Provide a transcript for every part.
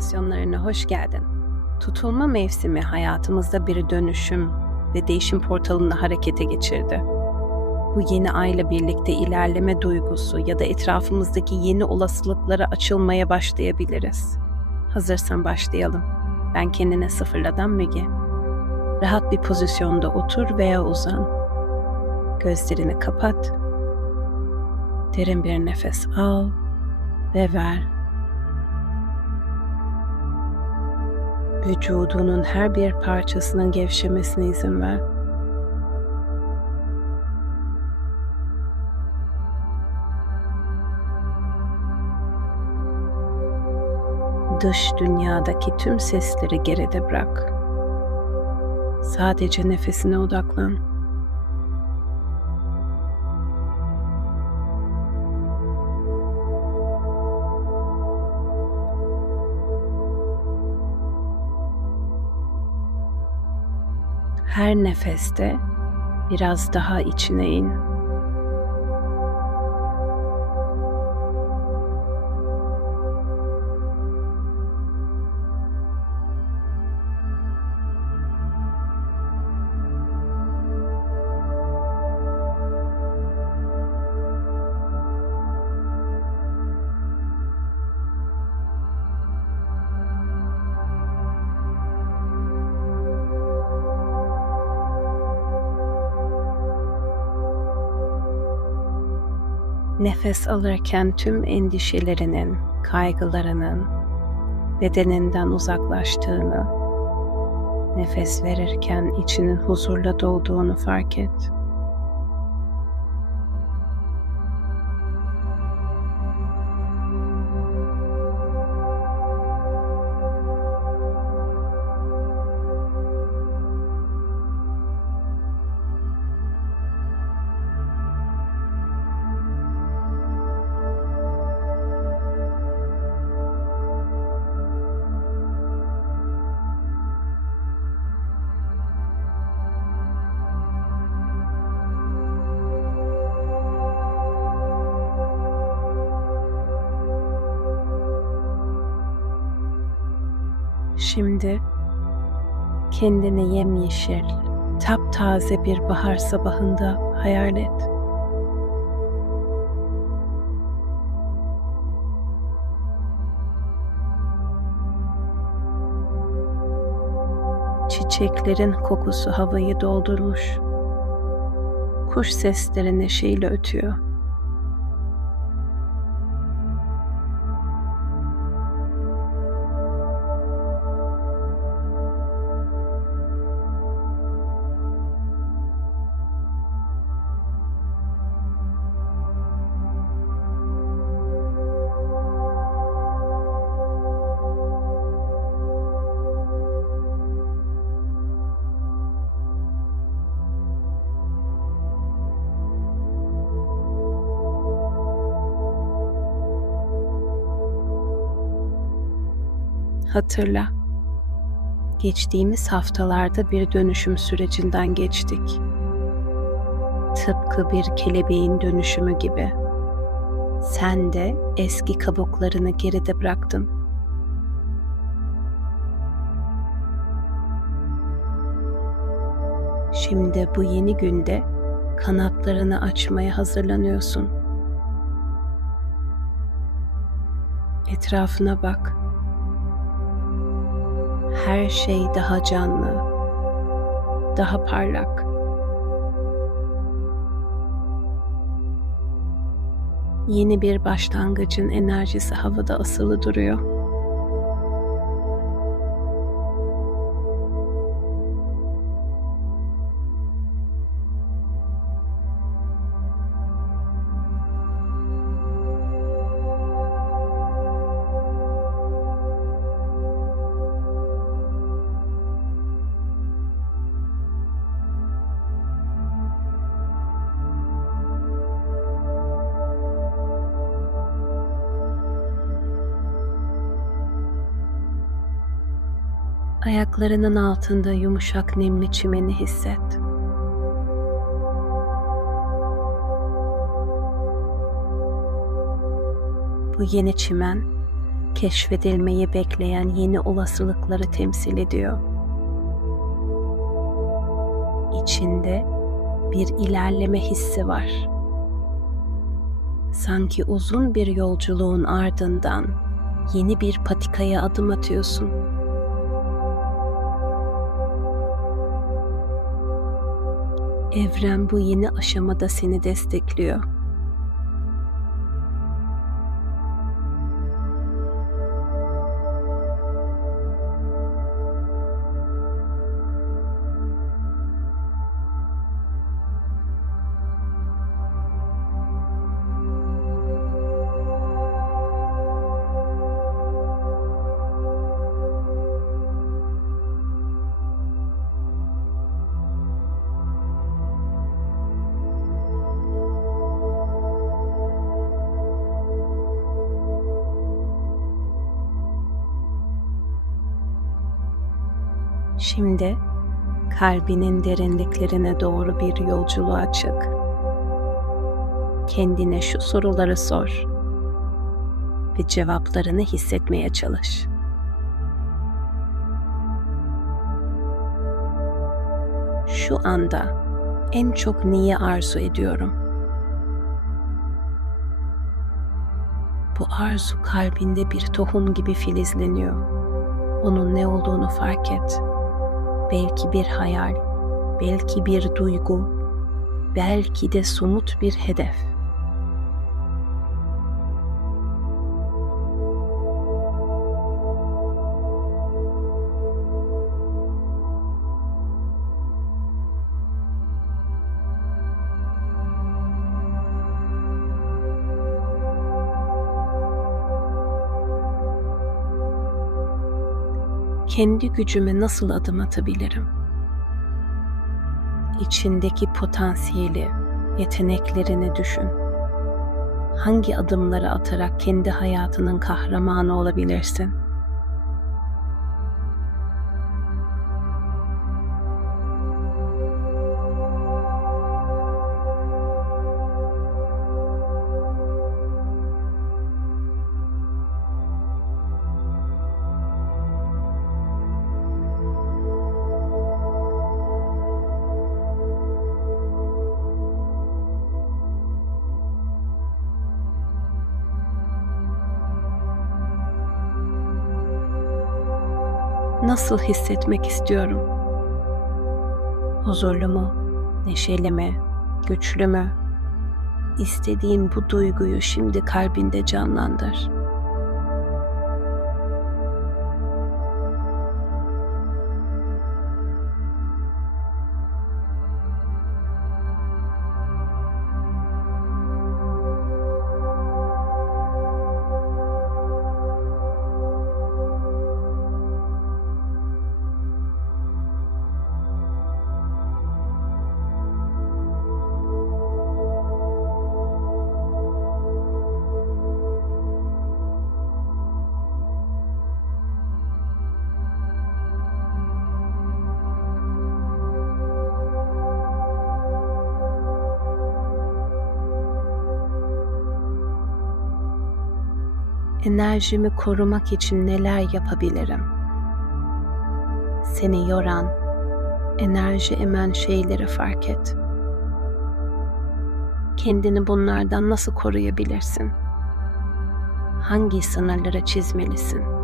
meditasyonlarına hoş geldin. Tutulma mevsimi hayatımızda bir dönüşüm ve değişim portalını harekete geçirdi. Bu yeni ayla birlikte ilerleme duygusu ya da etrafımızdaki yeni olasılıklara açılmaya başlayabiliriz. Hazırsan başlayalım. Ben kendine sıfırladan Müge. Rahat bir pozisyonda otur veya uzan. Gözlerini kapat. Derin bir nefes al ve ver. Vücudunun her bir parçasının gevşemesine izin ver. Dış dünyadaki tüm sesleri geride bırak. Sadece nefesine odaklan. Her nefeste biraz daha içine in. Nefes alırken tüm endişelerinin, kaygılarının bedeninden uzaklaştığını, nefes verirken içinin huzurla dolduğunu fark et. Şimdi kendini yemyeşil, taptaze bir bahar sabahında hayal et. Çiçeklerin kokusu havayı doldurmuş. Kuş sesleri neşeyle ötüyor. Hatırla. Geçtiğimiz haftalarda bir dönüşüm sürecinden geçtik. Tıpkı bir kelebeğin dönüşümü gibi. Sen de eski kabuklarını geride bıraktın. Şimdi bu yeni günde kanatlarını açmaya hazırlanıyorsun. Etrafına bak her şey daha canlı, daha parlak. Yeni bir başlangıcın enerjisi havada asılı duruyor. Ayaklarının altında yumuşak nemli çimeni hisset. Bu yeni çimen keşfedilmeyi bekleyen yeni olasılıkları temsil ediyor. İçinde bir ilerleme hissi var. Sanki uzun bir yolculuğun ardından yeni bir patikaya adım atıyorsun. Evren bu yeni aşamada seni destekliyor. Şimdi kalbinin derinliklerine doğru bir yolculuğa çık. Kendine şu soruları sor ve cevaplarını hissetmeye çalış. Şu anda en çok neyi arzu ediyorum? Bu arzu kalbinde bir tohum gibi filizleniyor. Onun ne olduğunu fark et belki bir hayal, belki bir duygu, belki de somut bir hedef. Kendi gücüme nasıl adım atabilirim? İçindeki potansiyeli, yeteneklerini düşün. Hangi adımları atarak kendi hayatının kahramanı olabilirsin? Nasıl hissetmek istiyorum? Huzurlu mu? Neşeli mi? Güçlü mü? İstediğin bu duyguyu şimdi kalbinde canlandır.'' Enerjimi korumak için neler yapabilirim? Seni yoran, enerji emen şeyleri fark et. Kendini bunlardan nasıl koruyabilirsin? Hangi sınırları çizmelisin?''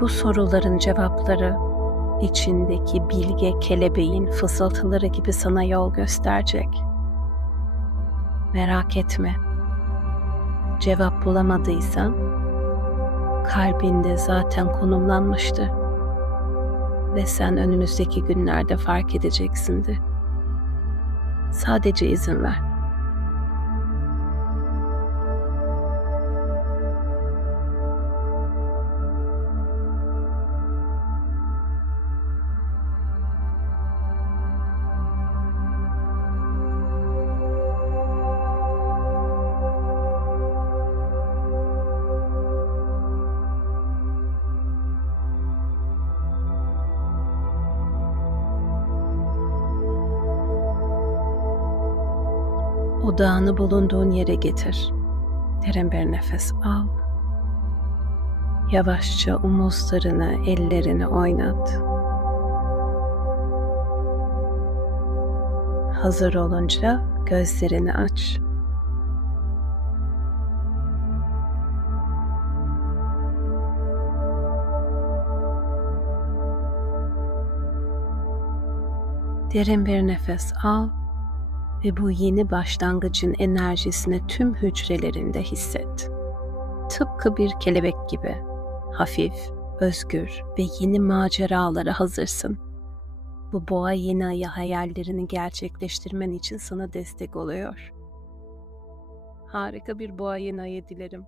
Bu soruların cevapları içindeki bilge kelebeğin fısıltıları gibi sana yol gösterecek. Merak etme. Cevap bulamadıysan kalbinde zaten konumlanmıştır ve sen önümüzdeki günlerde fark edeceksindir. Sadece izin ver. Odağını bulunduğun yere getir. Derin bir nefes al. Yavaşça omuzlarını, ellerini oynat. Hazır olunca gözlerini aç. Derin bir nefes al ve bu yeni başlangıcın enerjisini tüm hücrelerinde hisset. Tıpkı bir kelebek gibi hafif, özgür ve yeni maceralara hazırsın. Bu boğa yeni ayı hayallerini gerçekleştirmen için sana destek oluyor. Harika bir boğa yeni ayı dilerim.